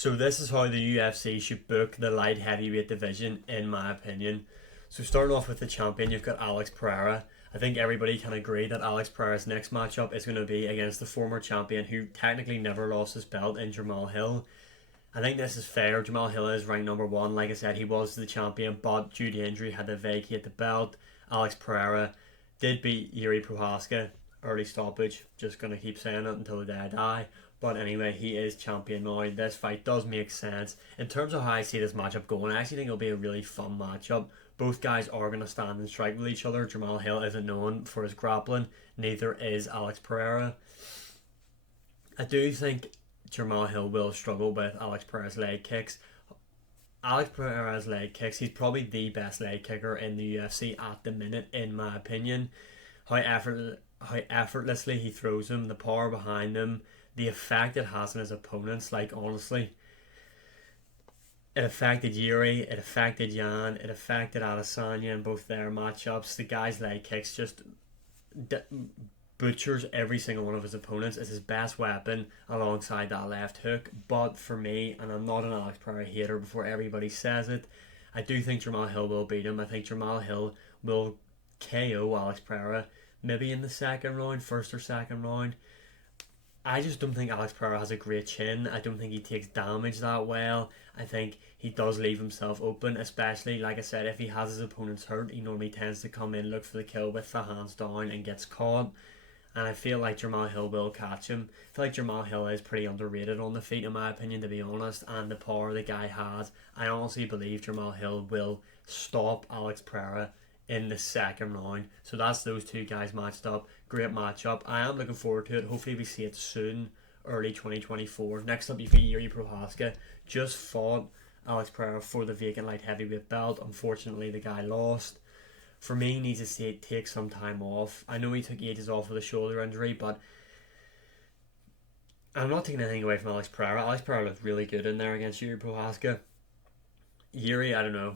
So this is how the UFC should book the light heavyweight division, in my opinion. So starting off with the champion, you've got Alex Pereira. I think everybody can agree that Alex Pereira's next matchup is going to be against the former champion who technically never lost his belt in Jamal Hill. I think this is fair. Jamal Hill is ranked number one. Like I said, he was the champion, but due to injury, had to vacate the belt. Alex Pereira did beat Yuri Prohaska, early stoppage. Just gonna keep saying it until the day I die. But anyway, he is champion now. This fight does make sense. In terms of how I see this matchup going, I actually think it'll be a really fun matchup. Both guys are going to stand and strike with each other. Jamal Hill isn't known for his grappling. Neither is Alex Pereira. I do think Jamal Hill will struggle with Alex Pereira's leg kicks. Alex Pereira's leg kicks, he's probably the best leg kicker in the UFC at the minute, in my opinion. How effortlessly he throws them, the power behind them, the effect it has on his opponents. Like, honestly, it affected Yuri, it affected Jan, it affected Adesanya in both their matchups. The guy's leg kicks just butchers every single one of his opponents. It's his best weapon alongside that left hook. But for me, and I'm not an Alex Pereira hater before everybody says it, I do think Jamal Hill will beat him. I think Jamal Hill will KO Alex Pereira maybe in the second round, first or second round. I just don't think Alex Pereira has a great chin. I don't think he takes damage that well. I think he does leave himself open, especially, like I said, if he has his opponents hurt, he normally tends to come in, look for the kill with the hands down and gets caught. And I feel like Jamal Hill will catch him. I feel like Jamal Hill is pretty underrated on the feet, in my opinion, to be honest. And the power the guy has, I honestly believe Jamal Hill will stop Alex Pereira in the second round. So that's those two guys matched up. Great matchup. I am looking forward to it. Hopefully we see it soon, early 2024. Next up, you've got Yuri Prohaska. Just fought Alex Pereira for the vacant light heavyweight belt. Unfortunately, the guy lost. For me, he needs to take some time off. I know he took ages off with a shoulder injury, but I'm not taking anything away from Alex Pereira. Alex Pereira looked really good in there against Yuri Prohaska. Yuri, I don't know.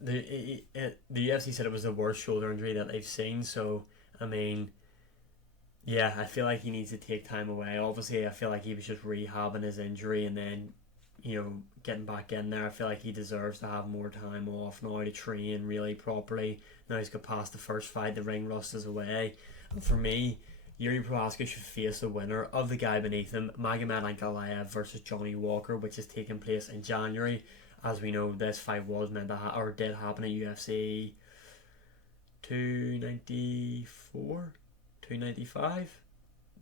The UFC said it was the worst shoulder injury that they've seen, so, I mean, yeah, I feel like he needs to take time away. Obviously, I feel like he was just rehabbing his injury and then, getting back in there. I feel like he deserves to have more time off now to train really properly. Now he's got past the first fight, the ring rust is away. And for me, Yuri Prohaska should face the winner of the guy beneath him, Magomed Ankalaev versus Johnny Walker, which is taking place in January. As we know, this fight was meant to or did happen at UFC 294, 295,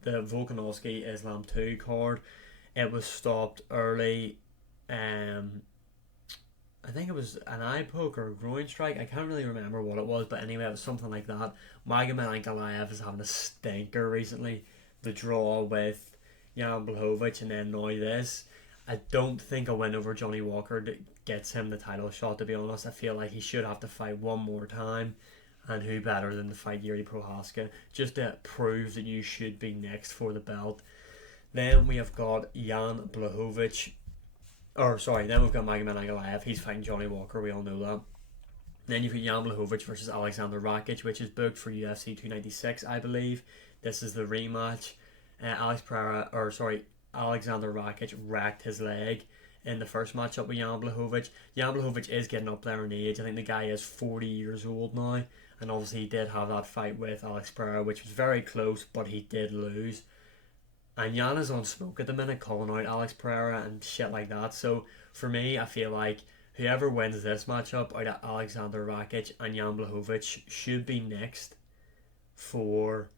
the Volkanovski Islam 2 card. It was stopped early. I think it was an eye poke or a groin strike. I can't really remember what it was, but anyway, it was something like that. Magomed Ankalaev is having a stinker recently. The draw with Jan Blachowicz and then now this. I don't think a win over Johnny Walker gets him the title shot, to be honest. I feel like he should have to fight one more time. And who better than to fight Yuri Prohaska, just to prove that you should be next for the belt. Then we have got Jan Blachowicz. Then we've got Magomed Ankalaev. He's fighting Johnny Walker, we all know that. Then you've got Jan Blachowicz versus Alexander Rakic, which is booked for UFC 296, I believe. This is the rematch. Alexander Rakic wrecked his leg in the first matchup with Jan Blachowicz. Jan Blachowicz is getting up there in age. I think the guy is 40 years old now. And obviously he did have that fight with Alex Pereira, which was very close, but he did lose. And Jan is on smoke at the minute, calling out Alex Pereira and shit like that. So for me, I feel like whoever wins this matchup out of Alexander Rakic and Jan Blachowicz should be next for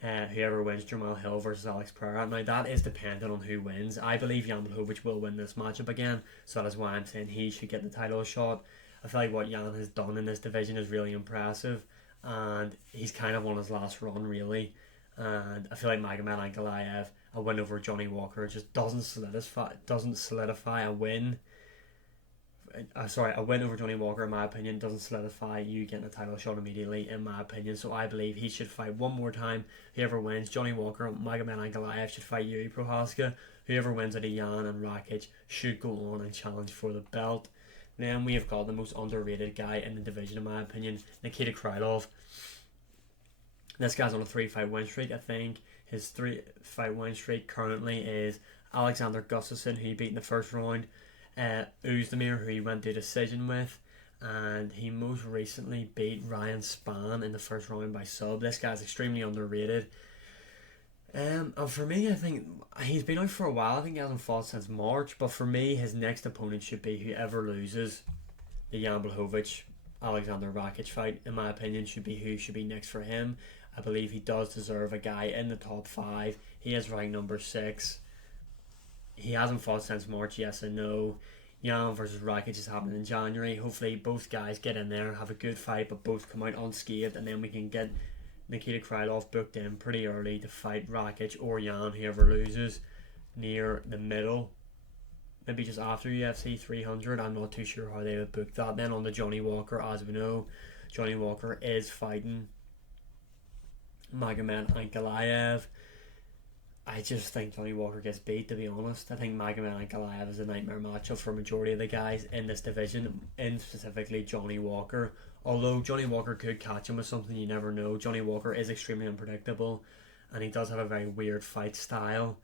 whoever wins Jamal Hill versus Alex Pereira. Now that is dependent on who wins. I believe Jan Blachowicz will win this matchup again, so that is why I'm saying he should get the title shot. I feel like what Jan has done in this division is really impressive, and he's kind of on his last run really. And I feel like Magomed Ankalaev, a win over Johnny Walker, just doesn't solidify a win. A win over Johnny Walker, in my opinion, doesn't solidify you getting a title shot immediately, in my opinion. So I believe he should fight one more time. Whoever wins, Johnny Walker, Magomed Ankalaev should fight Yuri Prohaska. Whoever wins out of Jan and Rakic should go on and challenge for the belt. Then we have got the most underrated guy in the division, in my opinion, Nikita Krylov. This guy's on a 3-fight win streak. I think his 3-fight win streak currently is Alexander Gustafsson, who he beat in the first round, Uzdemir, who he went to decision with, and he most recently beat Ryan Spann in the first round by sub. This guy's extremely underrated. And for me, I think he's been out for a while. I think he hasn't fought since March. But for me, his next opponent should be whoever loses the Jan Blachowicz Alexander Rakic fight. In my opinion, should be who should be next for him. I believe he does deserve a guy in the top 5. He is ranked number 6. He hasn't fought since March. Yes and no. Jan versus Rakic is happening in January. Hopefully, both guys get in there, have a good fight, but both come out unscathed, and then we can get Nikita Krylov booked in pretty early to fight Rakic or Jan, whoever loses, near the middle. Maybe just after UFC 300. I'm not too sure how they would book that. Then on the Johnny Walker, as we know, Johnny Walker is fighting Magomed Ankalaev. I just think Johnny Walker gets beat, to be honest. I think Magomed Ankalaev is a nightmare matchup for a majority of the guys in this division, and specifically Johnny Walker. Although Johnny Walker could catch him with something, you never know. Johnny Walker is extremely unpredictable, and he does have a very weird fight style.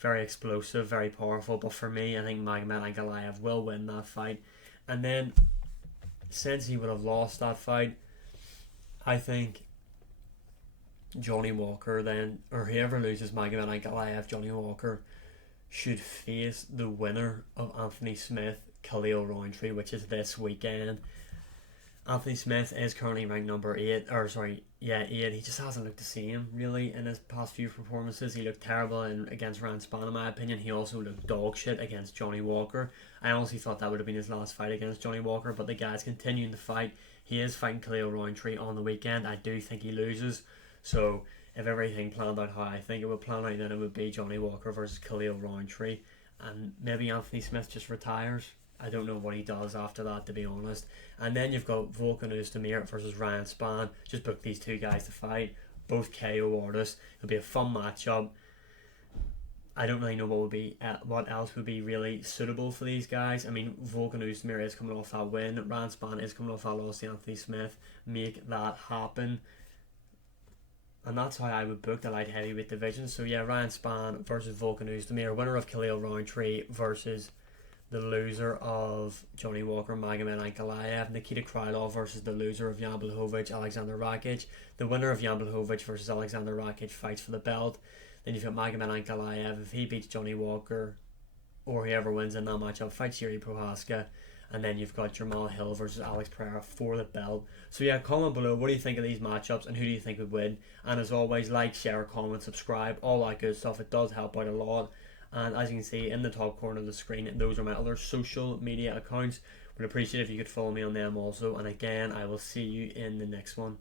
Very explosive, very powerful. But for me, I think Magomed Ankalaev will win that fight. And then, since he would have lost that fight, I think Johnny Walker then, or whoever loses Magomed Ankalaev, Johnny Walker should face the winner of Anthony Smith, Khalil Rountree, which is this weekend. Anthony Smith is currently ranked number 8, 8. He just hasn't looked the same, really, in his past few performances. He looked terrible against Ryan Spann, in my opinion. He also looked dog shit against Johnny Walker. I honestly thought that would have been his last fight against Johnny Walker, but the guy's continuing to fight. He is fighting Khalil Rountree on the weekend. I do think he loses. So, if everything planned out how I think it would plan out, then it would be Johnny Walker versus Khalil Rountree. And maybe Anthony Smith just retires. I don't know what he does after that, to be honest. And then you've got Volkan Oezdemir versus Ryan Spann. Just book these two guys to fight. Both KO artists. It'll be a fun matchup. I don't really know what else would be really suitable for these guys. I mean, Volkan Oezdemir is coming off that win. Ryan Spann is coming off that loss to Anthony Smith. Make that happen. And that's how I would book the light heavyweight division. So yeah, Ryan Spann versus Volkan Oezdemir. Winner of Khalil Rountree versus the loser of Johnny Walker, Magomed Ankalaev. Nikita Krylov versus the loser of Jan Blachowicz, Alexander Rakic. The winner of Jan Blachowicz versus Alexander Rakic fights for the belt. Then you've got Magomed Ankalaev. If he beats Johnny Walker, or whoever wins in that matchup, fights Yuri Prohaska. And then you've got Jamal Hill versus Alex Pereira for the belt. So yeah, comment below, what do you think of these matchups and who do you think would win? And as always, like, share, comment, subscribe, all that good stuff. It does help out a lot. And as you can see in the top corner of the screen, those are my other social media accounts. Would appreciate if you could follow me on them also. And again, I will see you in the next one.